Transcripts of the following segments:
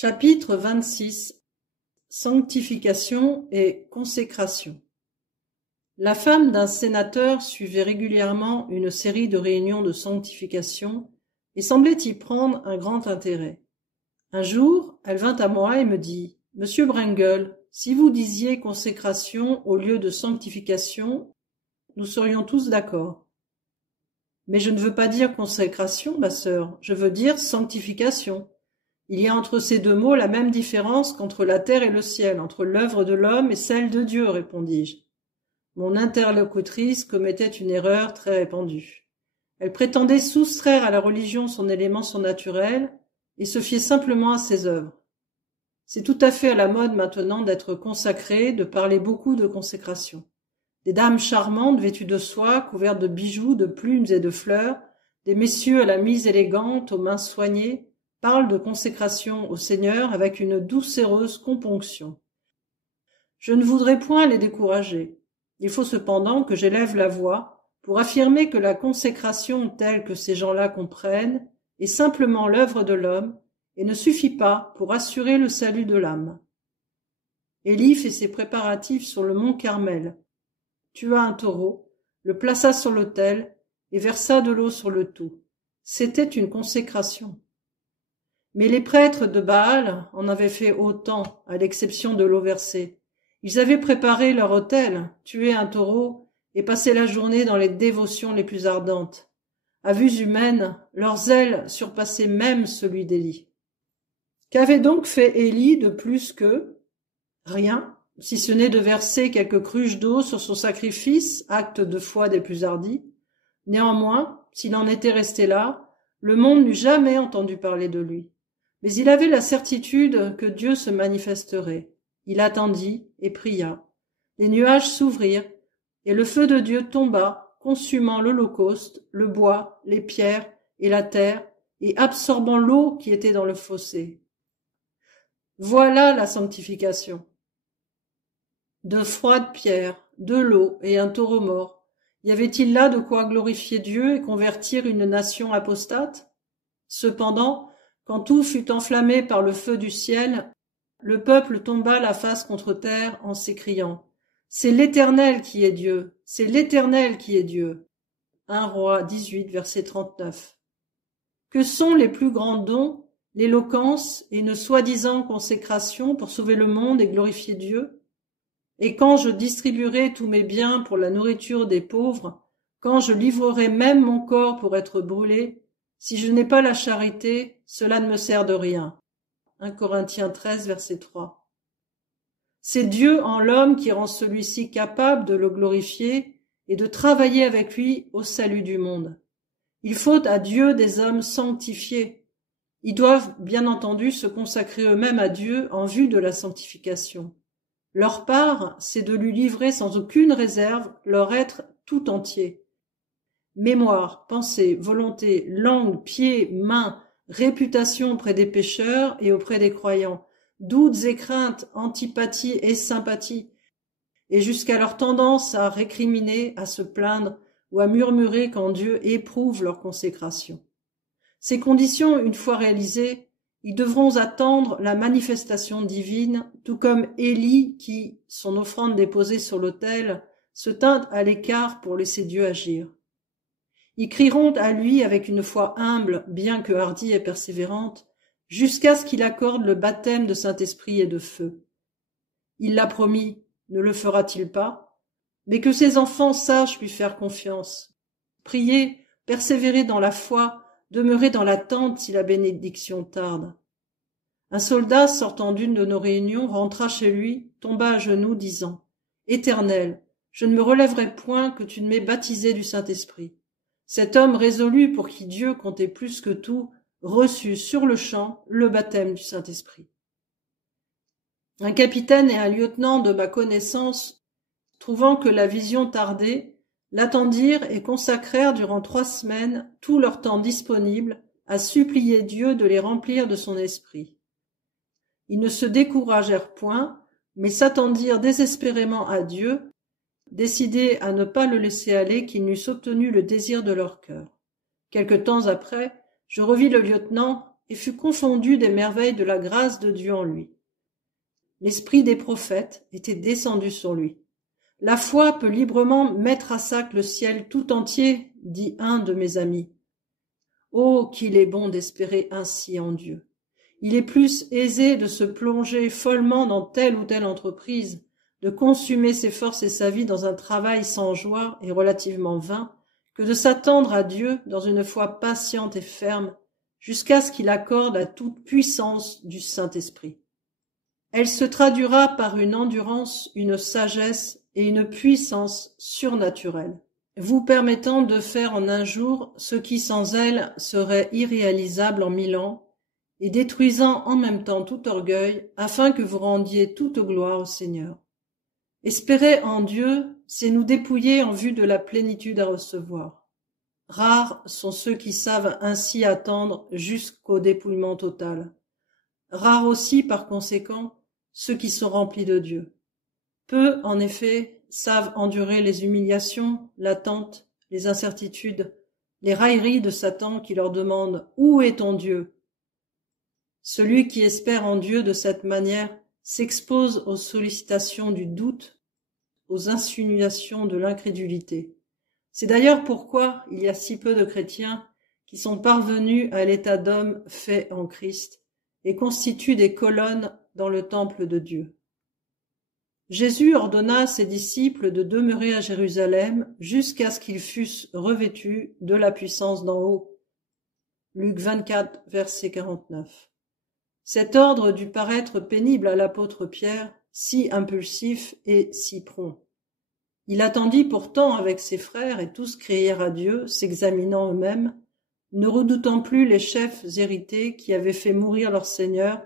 Chapitre 26 Sanctification et consécration. La femme d'un sénateur suivait régulièrement une série de réunions de sanctification et semblait y prendre un grand intérêt. Un jour, elle vint à moi et me dit « Monsieur Brengle, si vous disiez consécration au lieu de sanctification, nous serions tous d'accord. » « Mais je ne veux pas dire consécration, ma sœur, je veux dire sanctification. Il y a entre ces deux mots la même différence qu'entre la terre et le ciel, entre l'œuvre de l'homme et celle de Dieu, répondis-je. Mon interlocutrice commettait une erreur très répandue. Elle prétendait soustraire à la religion son élément surnaturel et se fier simplement à ses œuvres. C'est tout à fait à la mode maintenant d'être consacré, de parler beaucoup de consécration. Des dames charmantes vêtues de soie, couvertes de bijoux, de plumes et de fleurs, des messieurs à la mise élégante, aux mains soignées, parlent de consécration au Seigneur avec une doucereuse componction. Je ne voudrais point les décourager. Il faut cependant que j'élève la voix pour affirmer que la consécration telle que ces gens-là comprennent est simplement l'œuvre de l'homme et ne suffit pas pour assurer le salut de l'âme. Élie fait ses préparatifs sur le mont Carmel, tua un taureau, le plaça sur l'autel et versa de l'eau sur le tout. C'était une consécration. Mais les prêtres de Baal en avaient fait autant, à l'exception de l'eau versée. Ils avaient préparé leur autel, tué un taureau et passé la journée dans les dévotions les plus ardentes. À vues humaines, leur zèle surpassait même celui d'Élie. Qu'avait donc fait Élie de plus que rien, si ce n'est de verser quelques cruches d'eau sur son sacrifice, acte de foi des plus hardis. Néanmoins, s'il en était resté là, le monde n'eût jamais entendu parler de lui. Mais il avait la certitude que Dieu se manifesterait. Il attendit et pria. Les nuages s'ouvrirent, et le feu de Dieu tomba, consumant l'holocauste, le bois, les pierres et la terre, et absorbant l'eau qui était dans le fossé. Voilà la sanctification. De froides pierres, de l'eau et un taureau mort. Y avait-il là de quoi glorifier Dieu et convertir une nation apostate? Cependant, quand tout fut enflammé par le feu du ciel, le peuple tomba la face contre terre en s'écriant « C'est l'Éternel qui est Dieu, c'est l'Éternel qui est Dieu ». 1 Roi 18, verset 39. Que sont les plus grands dons, l'éloquence et une soi-disant consécration pour sauver le monde et glorifier Dieu? Et quand je distribuerai tous mes biens pour la nourriture des pauvres, quand je livrerai même mon corps pour être brûlé, si je n'ai pas la charité, cela ne me sert de rien. 1 Corinthiens 13, verset 3. C'est Dieu en l'homme qui rend celui-ci capable de le glorifier et de travailler avec lui au salut du monde. Il faut à Dieu des hommes sanctifiés. Ils doivent, bien entendu, se consacrer eux-mêmes à Dieu en vue de la sanctification. Leur part, c'est de lui livrer sans aucune réserve leur être tout entier. Mémoire, pensée, volonté, langue, pieds, mains, réputation auprès des pécheurs et auprès des croyants, doutes et craintes, antipathie et sympathie, et jusqu'à leur tendance à récriminer, à se plaindre ou à murmurer quand Dieu éprouve leur consécration. Ces conditions, une fois réalisées, ils devront attendre la manifestation divine, tout comme Élie qui, son offrande déposée sur l'autel, se tint à l'écart pour laisser Dieu agir. Ils crieront à lui avec une foi humble, bien que hardie et persévérante, jusqu'à ce qu'il accorde le baptême de Saint-Esprit et de feu. Il l'a promis, ne le fera-t-il pas? Mais que ses enfants sachent lui faire confiance. Prier, persévérer dans la foi, demeurer dans l'attente si la bénédiction tarde. Un soldat sortant d'une de nos réunions rentra chez lui, tomba à genoux, disant « Éternel, je ne me relèverai point que tu ne m'aies baptisé du Saint-Esprit. » Cet homme résolu pour qui Dieu comptait plus que tout reçut sur-le-champ le baptême du Saint-Esprit. Un capitaine et un lieutenant de ma connaissance, trouvant que la vision tardait, l'attendirent et consacrèrent durant 3 semaines tout leur temps disponible à supplier Dieu de les remplir de son esprit. Ils ne se découragèrent point, mais s'attendirent désespérément à Dieu, décidés à ne pas le laisser aller qu'ils n'eussent obtenu le désir de leur cœur. Quelque temps après, je revis le lieutenant, et fut confondu des merveilles de la grâce de Dieu en lui. L'esprit des prophètes était descendu sur lui. La foi peut librement mettre à sac le ciel tout entier, dit un de mes amis. Oh, qu'il est bon d'espérer ainsi en Dieu. Il est plus aisé de se plonger follement dans telle ou telle entreprise, de consumer ses forces et sa vie dans un travail sans joie et relativement vain, que de s'attendre à Dieu dans une foi patiente et ferme, jusqu'à ce qu'il accorde la toute puissance du Saint-Esprit. Elle se traduira par une endurance, une sagesse et une puissance surnaturelle, vous permettant de faire en un jour ce qui sans elle serait irréalisable en 1000 ans, et détruisant en même temps tout orgueil, afin que vous rendiez toute gloire au Seigneur. Espérer en Dieu, c'est nous dépouiller en vue de la plénitude à recevoir. Rares sont ceux qui savent ainsi attendre jusqu'au dépouillement total. Rares aussi, par conséquent, ceux qui sont remplis de Dieu. Peu, en effet, savent endurer les humiliations, l'attente, les incertitudes, les railleries de Satan qui leur demande « Où est ton Dieu ?» Celui qui espère en Dieu de cette manière s'expose aux sollicitations du doute, aux insinuations de l'incrédulité. C'est d'ailleurs pourquoi il y a si peu de chrétiens qui sont parvenus à l'état d'homme fait en Christ et constituent des colonnes dans le temple de Dieu. Jésus ordonna à ses disciples de demeurer à Jérusalem jusqu'à ce qu'ils fussent revêtus de la puissance d'en haut. Luc 24, verset 49. Cet ordre dut paraître pénible à l'apôtre Pierre, si impulsif et si prompt. Il attendit pourtant avec ses frères et tous crièrent à Dieu, s'examinant eux-mêmes, ne redoutant plus les chefs hérités qui avaient fait mourir leur Seigneur,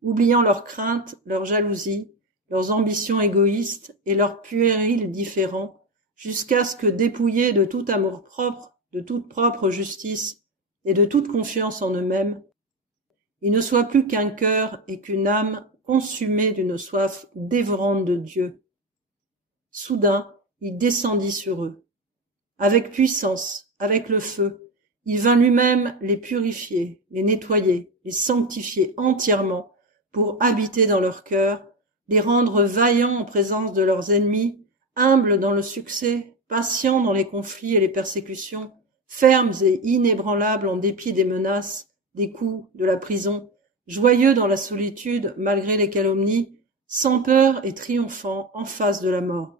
oubliant leurs craintes, leur jalousie, leurs ambitions égoïstes et leurs puérils différends, jusqu'à ce que, dépouillés de tout amour-propre, de toute propre justice et de toute confiance en eux-mêmes, ils ne soient plus qu'un cœur et qu'une âme consumée d'une soif dévorante de Dieu. Soudain, il descendit sur eux. Avec puissance, avec le feu, il vint lui-même les purifier, les nettoyer, les sanctifier entièrement pour habiter dans leur cœur, les rendre vaillants en présence de leurs ennemis, humbles dans le succès, patients dans les conflits et les persécutions, fermes et inébranlables en dépit des menaces, des coups, de la prison, joyeux dans la solitude malgré les calomnies, sans peur et triomphants en face de la mort.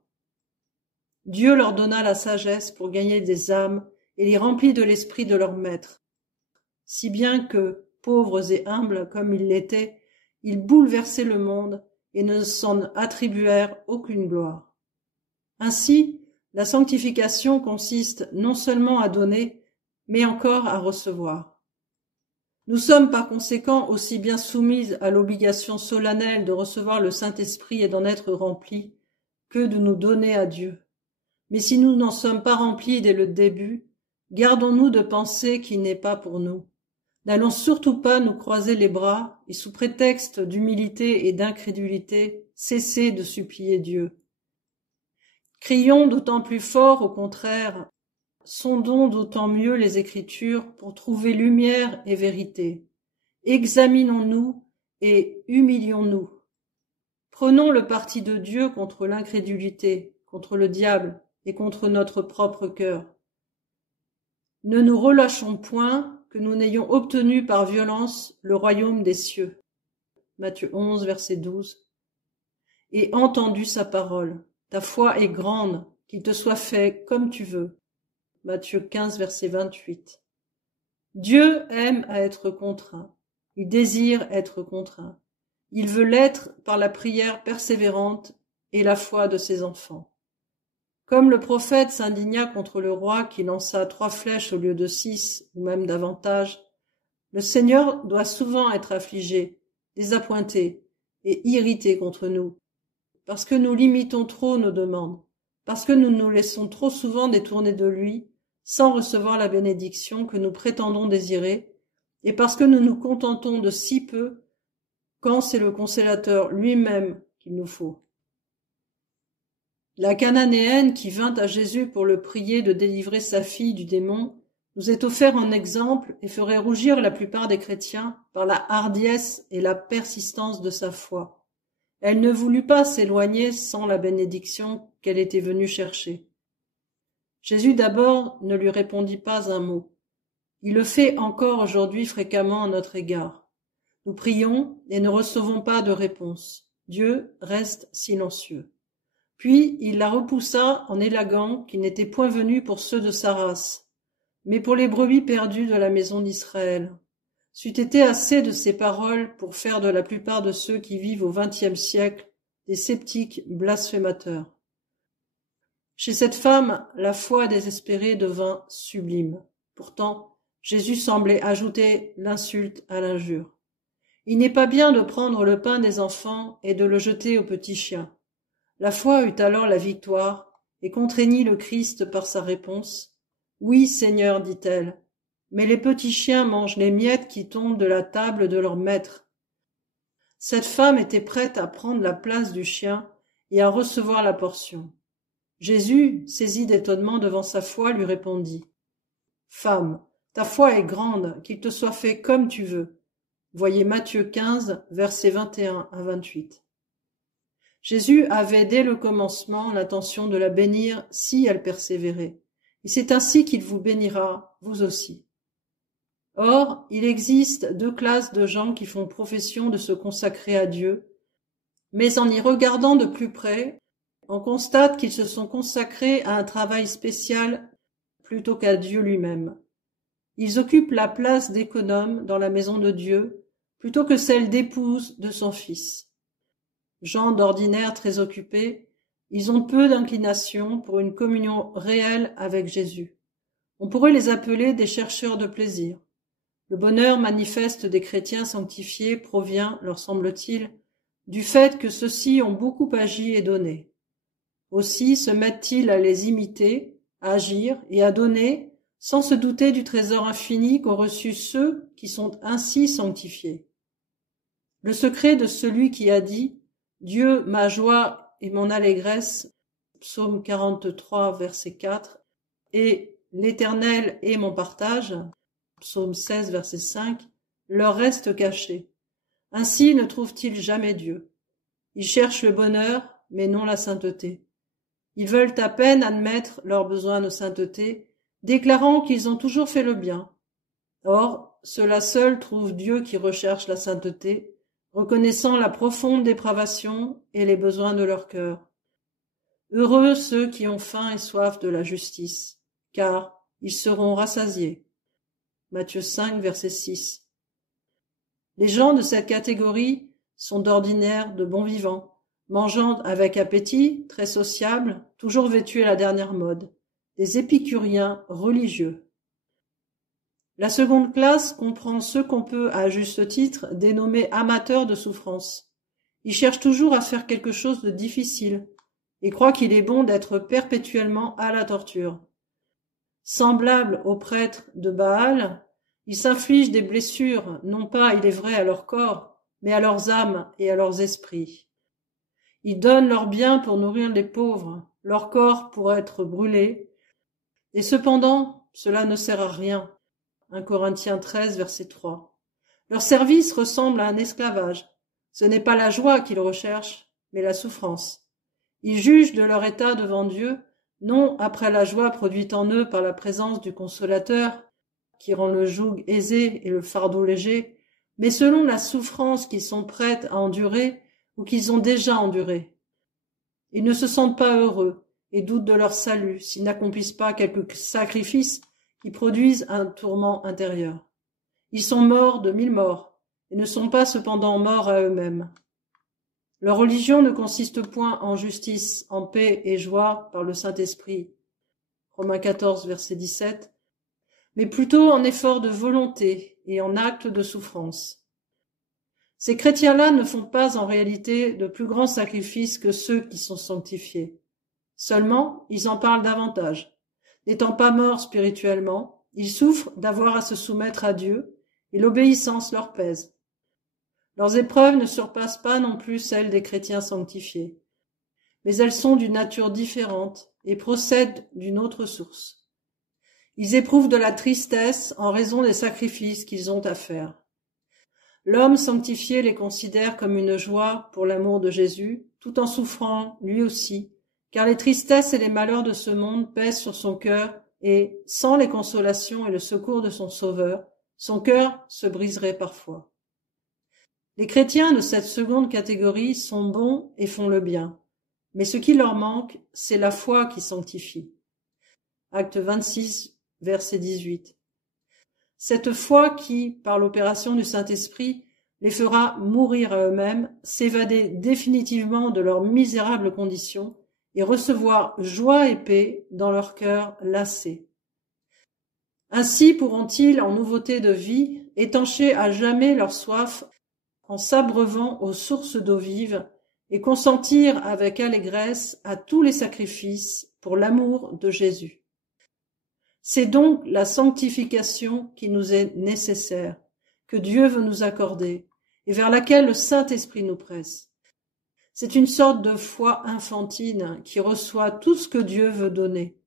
Dieu leur donna la sagesse pour gagner des âmes et les remplit de l'esprit de leur maître, si bien que, pauvres et humbles comme ils l'étaient, ils bouleversaient le monde et ne s'en attribuèrent aucune gloire. Ainsi, la sanctification consiste non seulement à donner, mais encore à recevoir. Nous sommes par conséquent aussi bien soumises à l'obligation solennelle de recevoir le Saint-Esprit et d'en être remplis, que de nous donner à Dieu. Mais si nous n'en sommes pas remplis dès le début, gardons-nous de penser qu'il n'est pas pour nous. N'allons surtout pas nous croiser les bras et sous prétexte d'humilité et d'incrédulité, cesser de supplier Dieu. Crions d'autant plus fort, au contraire, sondons d'autant mieux les Écritures pour trouver lumière et vérité. Examinons-nous et humilions-nous. Prenons le parti de Dieu contre l'incrédulité, contre le diable et contre notre propre cœur. Ne nous relâchons point que nous n'ayons obtenu par violence le royaume des cieux. Matthieu 11, verset 12. Et entendu sa parole. Ta foi est grande, qu'il te soit fait comme tu veux. Matthieu 15, verset 28. Dieu aime à être contraint. Il désire être contraint. Il veut l'être par la prière persévérante et la foi de ses enfants. Comme le prophète s'indigna contre le roi qui lança 3 flèches au lieu de 6, ou même davantage, le Seigneur doit souvent être affligé, désappointé et irrité contre nous, parce que nous limitons trop nos demandes, parce que nous nous laissons trop souvent détourner de lui, sans recevoir la bénédiction que nous prétendons désirer, et parce que nous nous contentons de si peu, quand c'est le consolateur lui-même qu'il nous faut. La Cananéenne qui vint à Jésus pour le prier de délivrer sa fille du démon nous est offert en exemple et ferait rougir la plupart des chrétiens par la hardiesse et la persistance de sa foi. Elle ne voulut pas s'éloigner sans la bénédiction qu'elle était venue chercher. Jésus d'abord ne lui répondit pas un mot. Il le fait encore aujourd'hui fréquemment à notre égard. Nous prions et ne recevons pas de réponse. Dieu reste silencieux. Puis il la repoussa en élaguant qu'il n'était point venu pour ceux de sa race, mais pour les brebis perdues de la maison d'Israël. C'eût été assez de ces paroles pour faire de la plupart de ceux qui vivent au XXe siècle des sceptiques blasphémateurs. Chez cette femme, la foi désespérée devint sublime. Pourtant, Jésus semblait ajouter l'insulte à l'injure. Il n'est pas bien de prendre le pain des enfants et de le jeter aux petits chiens. La foi eut alors la victoire et contraignit le Christ par sa réponse. « Oui, Seigneur, dit-elle, mais les petits chiens mangent les miettes qui tombent de la table de leur maître. » Cette femme était prête à prendre la place du chien et à recevoir la portion. Jésus, saisi d'étonnement devant sa foi, lui répondit. « Femme, ta foi est grande, qu'il te soit fait comme tu veux. » Voyez Matthieu 15, versets 21 à 28. Jésus avait dès le commencement l'intention de la bénir si elle persévérait, et c'est ainsi qu'il vous bénira, vous aussi. Or, il existe deux classes de gens qui font profession de se consacrer à Dieu, mais en y regardant de plus près, on constate qu'ils se sont consacrés à un travail spécial plutôt qu'à Dieu lui-même. Ils occupent la place d'économe dans la maison de Dieu plutôt que celle d'épouse de son Fils. Gens d'ordinaire très occupés, ils ont peu d'inclination pour une communion réelle avec Jésus. On pourrait les appeler des chercheurs de plaisir. Le bonheur manifeste des chrétiens sanctifiés provient, leur semble-t-il, du fait que ceux-ci ont beaucoup agi et donné. Aussi se mettent-ils à les imiter, à agir et à donner, sans se douter du trésor infini qu'ont reçu ceux qui sont ainsi sanctifiés. Le secret de celui qui a dit « Dieu, ma joie et mon allégresse » Psaume 43, verset 4, et « L'Éternel est mon partage » Psaume 16, verset 5, leur reste caché. Ainsi ne trouvent-ils jamais Dieu. Ils cherchent le bonheur, mais non la sainteté. Ils veulent à peine admettre leur besoin de sainteté, déclarant qu'ils ont toujours fait le bien. Or, ceux-là seuls trouvent Dieu qui recherche la sainteté, reconnaissant la profonde dépravation et les besoins de leur cœur. Heureux ceux qui ont faim et soif de la justice, car ils seront rassasiés. Matthieu 5, verset 6. Les gens de cette catégorie sont d'ordinaire de bons vivants, mangeant avec appétit, très sociables, toujours vêtus à la dernière mode, des épicuriens religieux. La seconde classe comprend ceux qu'on peut, à juste titre, dénommer amateurs de souffrance. Ils cherchent toujours à faire quelque chose de difficile et croient qu'il est bon d'être perpétuellement à la torture. Semblables aux prêtres de Baal, ils s'infligent des blessures, non pas, il est vrai, à leur corps, mais à leurs âmes et à leurs esprits. Ils donnent leurs biens pour nourrir les pauvres, leur corps pour être brûlé, et cependant, cela ne sert à rien. 1 Corinthiens 13, verset 3. Leur service ressemble à un esclavage. Ce n'est pas la joie qu'ils recherchent, mais la souffrance. Ils jugent de leur état devant Dieu, non après la joie produite en eux par la présence du Consolateur, qui rend le joug aisé et le fardeau léger, mais selon la souffrance qu'ils sont prêts à endurer ou qu'ils ont déjà endurée. Ils ne se sentent pas heureux et doutent de leur salut s'ils n'accomplissent pas quelques sacrifices qui produisent un tourment intérieur. Ils sont morts de 1000 morts et ne sont pas cependant morts à eux-mêmes. Leur religion ne consiste point en justice, en paix et joie par le Saint-Esprit, Romains 14, verset 17, mais plutôt en effort de volonté et en acte de souffrance. Ces chrétiens-là ne font pas en réalité de plus grands sacrifices que ceux qui sont sanctifiés. Seulement, ils en parlent davantage. N'étant pas morts spirituellement, ils souffrent d'avoir à se soumettre à Dieu et l'obéissance leur pèse. Leurs épreuves ne surpassent pas non plus celles des chrétiens sanctifiés, mais elles sont d'une nature différente et procèdent d'une autre source. Ils éprouvent de la tristesse en raison des sacrifices qu'ils ont à faire. L'homme sanctifié les considère comme une joie pour l'amour de Jésus, tout en souffrant lui aussi, car les tristesses et les malheurs de ce monde pèsent sur son cœur et, sans les consolations et le secours de son Sauveur, son cœur se briserait parfois. Les chrétiens de cette seconde catégorie sont bons et font le bien, mais ce qui leur manque, c'est la foi qui sanctifie. Acte 26, verset 18. Cette foi qui, par l'opération du Saint-Esprit, les fera mourir à eux-mêmes, s'évader définitivement de leurs misérables conditions et recevoir joie et paix dans leur cœur lassé. Ainsi pourront-ils, en nouveauté de vie, étancher à jamais leur soif en s'abreuvant aux sources d'eau vive et consentir avec allégresse à tous les sacrifices pour l'amour de Jésus. C'est donc la sanctification qui nous est nécessaire, que Dieu veut nous accorder, et vers laquelle le Saint-Esprit nous presse. C'est une sorte de foi infantine qui reçoit tout ce que Dieu veut donner.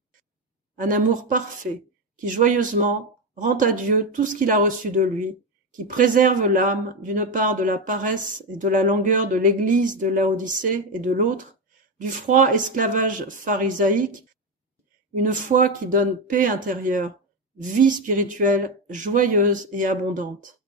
Un amour parfait qui joyeusement rend à Dieu tout ce qu'il a reçu de lui, qui préserve l'âme d'une part de la paresse et de la langueur de l'Église de Laodicée et de l'autre, du froid esclavage pharisaïque, une foi qui donne paix intérieure, vie spirituelle joyeuse et abondante.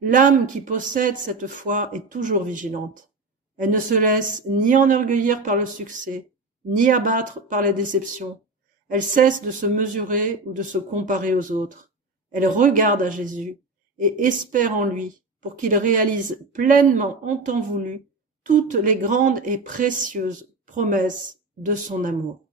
L'âme qui possède cette foi est toujours vigilante. Elle ne se laisse ni enorgueillir par le succès, ni abattre par les déceptions. Elle cesse de se mesurer ou de se comparer aux autres. Elle regarde à Jésus et espère en lui pour qu'il réalise pleinement en temps voulu toutes les grandes et précieuses promesses de son amour.